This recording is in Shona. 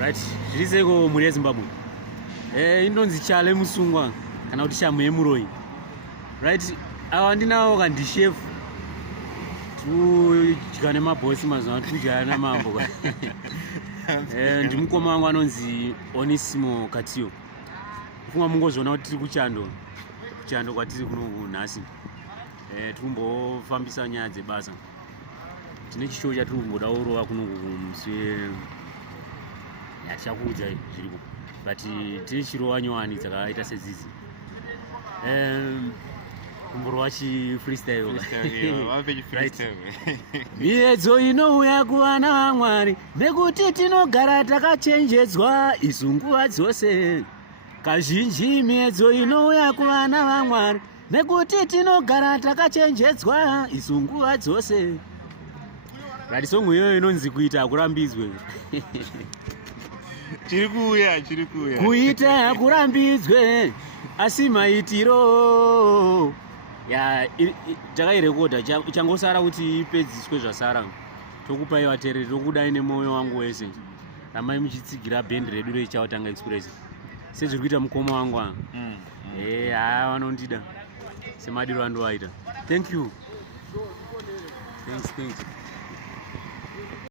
Right, zvirizeko mhuri yeZimbabwe. Inonzi Chale Musungwa kana kuti Shamu yeMuroi. Right, awa ndinawo kandi chef. Tudya nemabhosi mazuva tudya namambo. Ndimukoma wangu anonzi Onesimo Katio. Kufunga mungozviona kuti tiri kuchando kwatiri kuno nhasi. Tikumbofambisa nyaya dzebasa. Tine chishow chatiri kumboda urova kuno kumuswe chakudya zviripo, but tiri chirova nyowani dzakaita sedzizi. Kumborova freestyle. Miedzo inouya kuvana vaMwari nekuti tinogara takachenjedzwa isu nguva dzose. Kazhinji miedzo inouya kuvana vaMwari nekuti tinogara takachenjedzwa isu nguva dzose. Right, song iyoyo inonzi kuita akurambidzwe. Chirikuya. Kuita hakurambidzwe asi maitiro. Takairekodha changosara kuti ipedziswe zvasara. Tokupai vateereri tokudai nemoyo wangu wese. Ramai muchitsigira bhendi redu reChautanga Express. Sezviri kuita mukoma wangu ava. Vanondida semadiro andoaita. Thank you. Thanks.